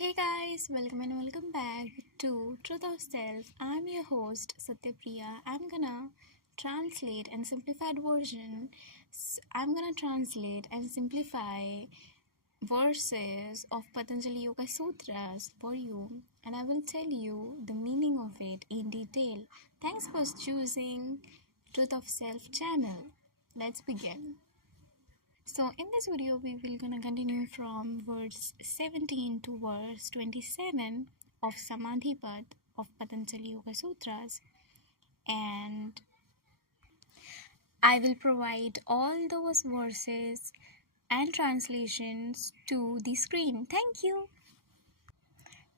Hey guys, welcome back to Truth of Self. I'm your host Satyapriya. I'm gonna translate and simplified version. I'm gonna translate and simplify verses of Patanjali Yoga Sutras for you, and I will tell you the meaning of it in detail. Thanks for choosing Truth of Self channel. Let's begin. So in this video we will gonna continue from verse 17 to verse 27 of Samādhi Pada of Patanjali Yoga Sutras, and I will provide all those verses and translations to the screen. Thank you.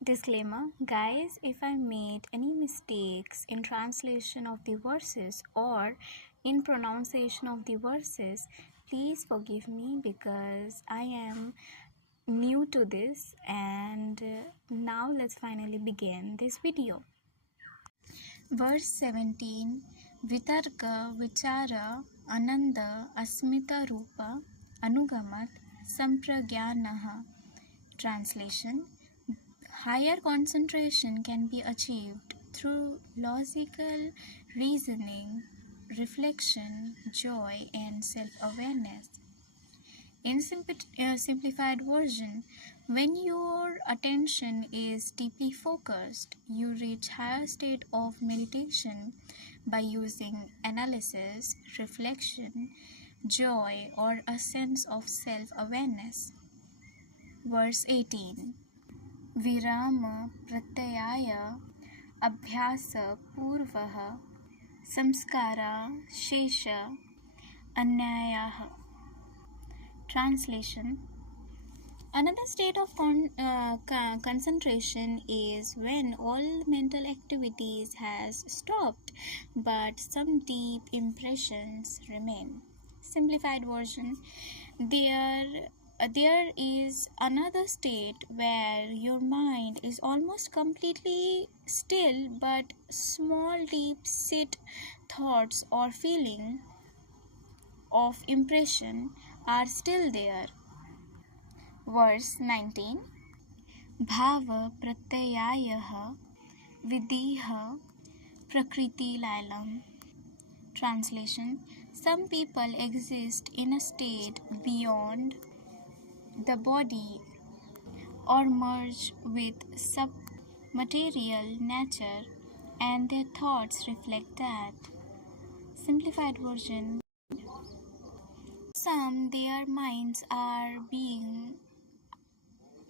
Disclaimer, guys, if I made any mistakes in translation of the verses or in pronunciation of the verses, please forgive me because I am new to this. And now let's finally begin this video. Verse 17. Vitarka vichara ānanda asmita rupa anugamat sampragyanaha. Translation: higher concentration can be achieved through logical reasoning, reflection, joy, and self-awareness. In simplified version, when your attention is deeply focused, you reach higher state of meditation by using analysis, reflection, joy, or a sense of self-awareness. Verse 18. Virama pratyaya abhyasa purvah samskara shesha anyayaha. Translation: another state of concentration is when all mental activities has stopped but some deep impressions remain. Simplified version: there is another state where your mind is almost completely still but small deep sit thoughts or feeling of impression are still there. Verse 19. Bhava pratyayah vidīha prakriti lailam. Translation: some people exist in a state beyond the body or merge with sub-material nature, and their thoughts reflect that. Simplified version: their minds are being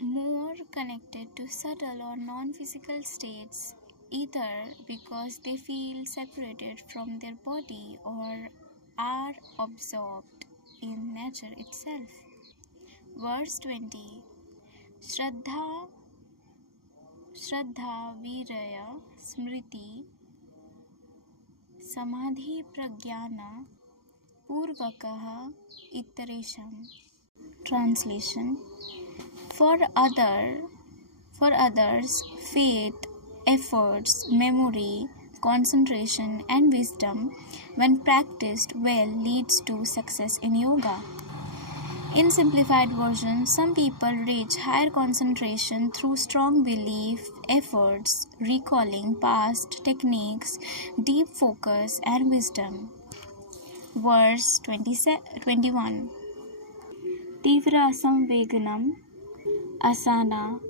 more connected to subtle or non-physical states, either because they feel separated from their body or are absorbed in nature itself. Verse 20. Shraddha viraya smriti samadhi pragyana purvakaha ittaresham. Translation: for others, faith, efforts, memory, concentration, and wisdom, when practiced well, leads to success in yoga. In simplified version, some people reach higher concentration through strong belief, efforts, recalling past techniques, deep focus, and wisdom. Verse 21. Tivra samveganam asana.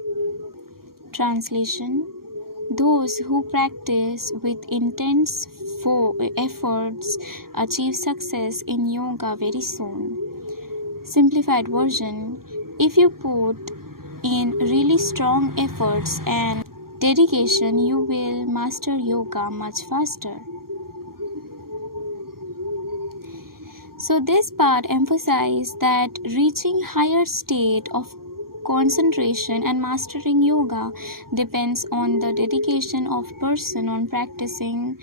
Translation: those who practice with intense efforts achieve success in yoga very soon. Simplified version: if you put in really strong efforts and dedication, you will master yoga much faster. So this part emphasizes that reaching higher state of concentration and mastering yoga depends on the dedication of person on practicing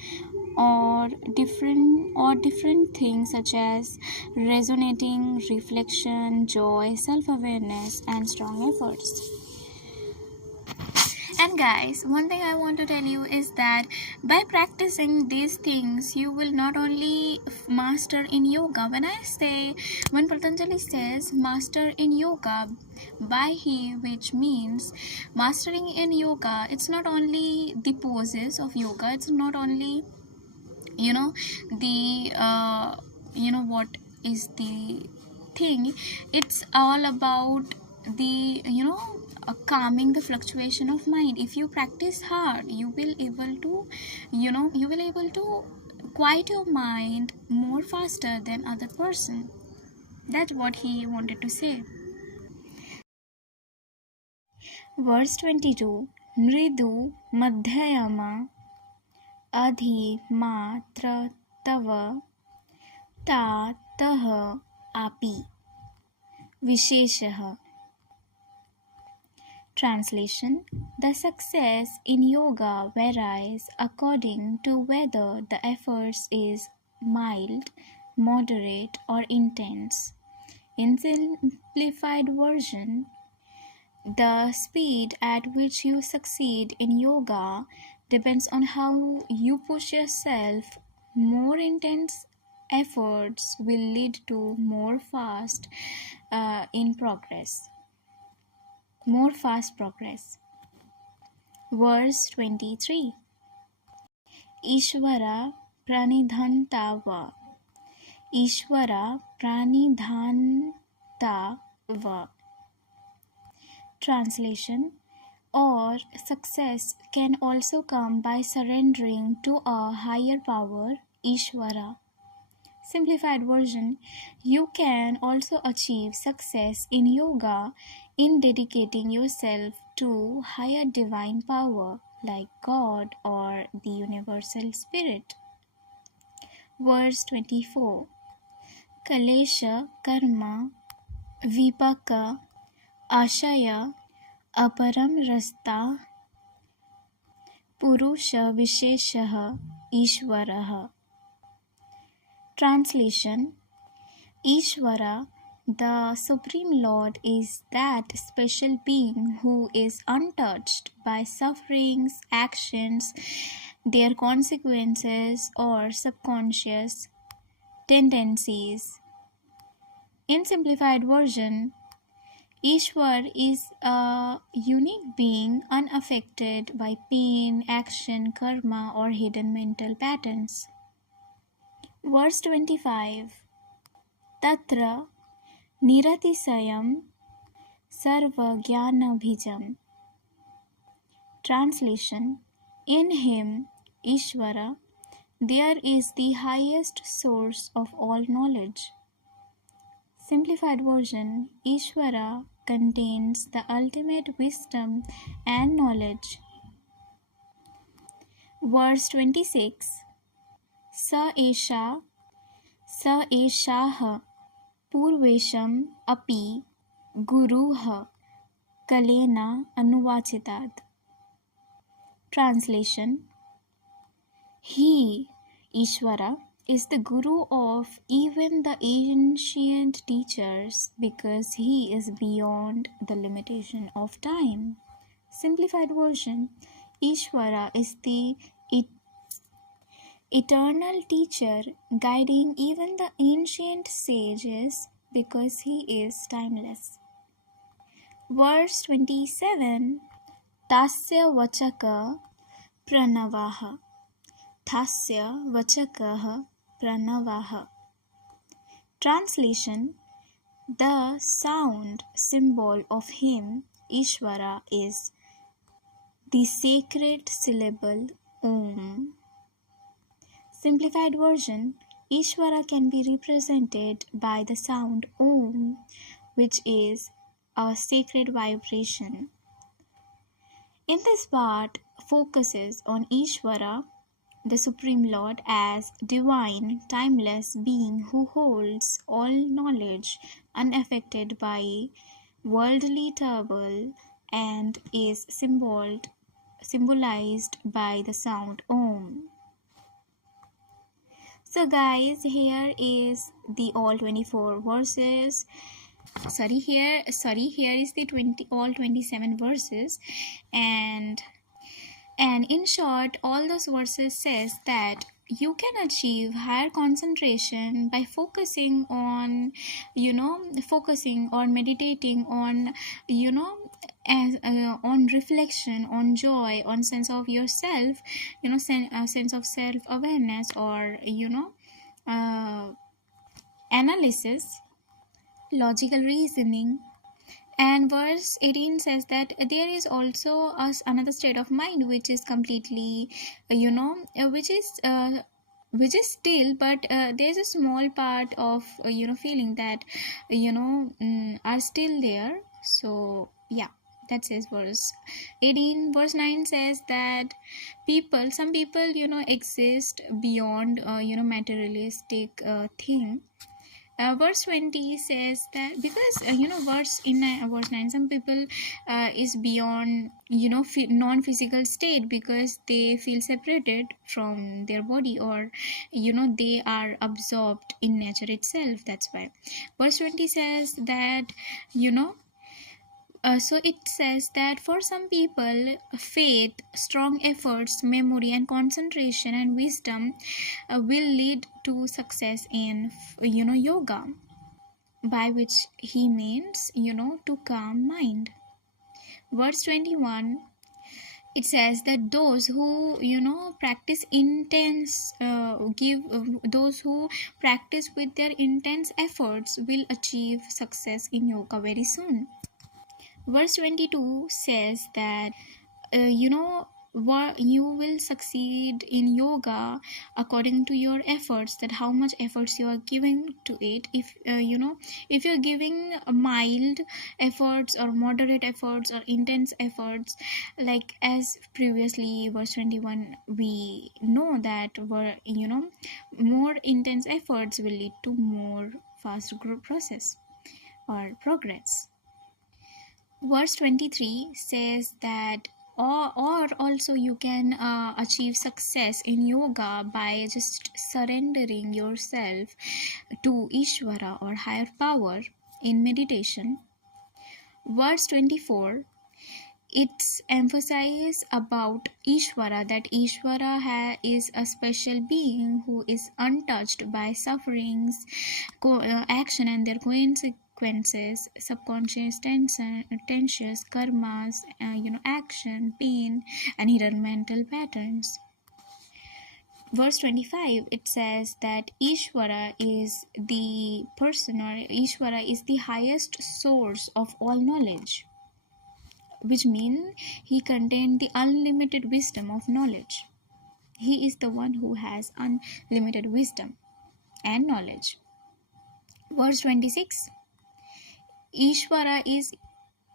or different things such as resonating, reflection, joy, self-awareness, and strong efforts. And guys, one thing I want to tell you is that by practicing these things, you will not only master in yoga. When Patanjali says master in yoga, by he, which means mastering in yoga, it's not only the poses of yoga, it's not only, the, what is the thing, it's all about the, calming the fluctuation of mind. If you practice hard, you will able to quiet your mind more faster than other person. That's what he wanted to say. Verse 22. Mridu madhyama adhi matra tava ta tah api visheshah. Translation: the success in yoga varies according to whether the effort is mild, moderate, or intense. In simplified version, the speed at which you succeed in yoga depends on how you push yourself. More intense efforts will lead to more fast progress. Verse 23. Ishvara pranidhantava. Ishvara pranidhantava. Translation: or success can also come by surrendering to a higher power, Ishvara. Simplified version: you can also achieve success in yoga in dedicating yourself to higher divine power like God or the universal spirit. Verse 24. Kalesha karma vipaka ashaya aparam rasta Purusha visheshah Ishvarah. Translation: Ishvara, the Supreme Lord, is that special being who is untouched by sufferings, actions, their consequences, or subconscious tendencies. In simplified version, Ishwar is a unique being unaffected by pain, action, karma, or hidden mental patterns. Verse 25. Tatra Niratisayam Sarvagyanabhijam. Translation: in him, Ishvara, there is the highest source of all knowledge. Simplified version: Ishvara contains the ultimate wisdom and knowledge. Verse 26. Sa eshah Purvesham api guruh kalena anuvachitat. Translation: he, Ishvara, is the guru of even the ancient teachers because he is beyond the limitation of time. Simplified version: Ishvara is the eternal teacher guiding even the ancient sages because he is timeless. Verse 27. Tasya vachaka pranavaha. Tasya vachakah pranavaha. Translation: the sound symbol of him, Ishvara, is the sacred syllable Om. Simplified version: Ishvara can be represented by the sound Om, which is a sacred vibration. In this part, focuses on Ishvara, the Supreme Lord, as divine, timeless being who holds all knowledge, unaffected by worldly trouble, and is symbolized by the sound Om. So guys, here is the all 24 verses. Here is the all 27 verses, and in short, all those verses says that you can achieve higher concentration by focusing on, focusing or meditating on, on reflection, on joy, on sense of yourself, sense of self awareness, or analysis, logical reasoning. And verse 18 says that there is also another state of mind which is completely, which is still, but there's a small part of, feeling that, are still there. So, yeah. That says verse 18. Verse 9 says that some people, exist beyond, materialistic thing. Verse 20 says that because verse 9, some people is beyond, non-physical state because they feel separated from their body, or they are absorbed in nature itself. That's why verse 20 says that, so it says that for some people, faith, strong efforts, memory, and concentration and wisdom will lead to success in, yoga, by which he means, to calm mind. Verse 21, it says that those who, practice intense, those who practice with their intense efforts will achieve success in yoga very soon. Verse 22 says that, you will succeed in yoga according to your efforts, that how much efforts you are giving to it. If if you're giving mild efforts or moderate efforts or intense efforts, like as previously verse 21 we know that more intense efforts will lead to more fast growth process or progress. Verse 23 says that, or also you can achieve success in yoga by just surrendering yourself to Ishvara or higher power in meditation. Verse 24, it's emphasizes about Ishvara, that Ishvara is a special being who is untouched by sufferings, action and their consequences, subconscious tensions, karmas, action, pain, and hidden mental patterns. Verse 25, it says that Ishvara is the person, or Ishvara is the highest source of all knowledge, which means he contained the unlimited wisdom of knowledge. He is the one who has unlimited wisdom and knowledge. Verse 26, Ishvara is,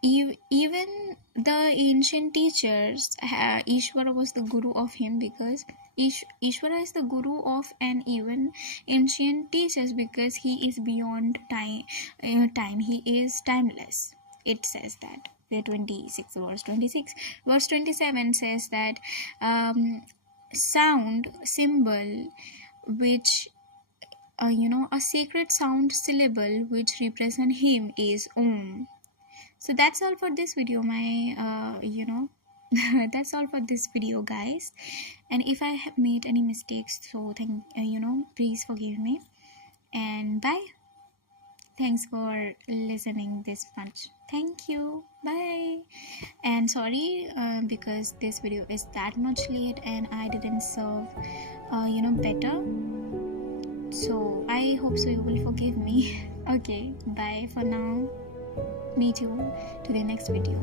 even the ancient teachers, Ishvara was the guru of him, because Ishvara is the guru of an even ancient teachers, because he is beyond time. He is timeless. It says that. 26, verse 26. Verse 27 says that sound symbol which, a sacred sound syllable which represent him is Om. So that's all for this video, my that's all for this video, guys. And if I have made any mistakes, so please forgive me, and bye. Thanks for listening this much. Thank you. Bye. And sorry because this video is that much late and I didn't serve better. So I hope so you will forgive me. Okay, bye for now. Meet you to the next video.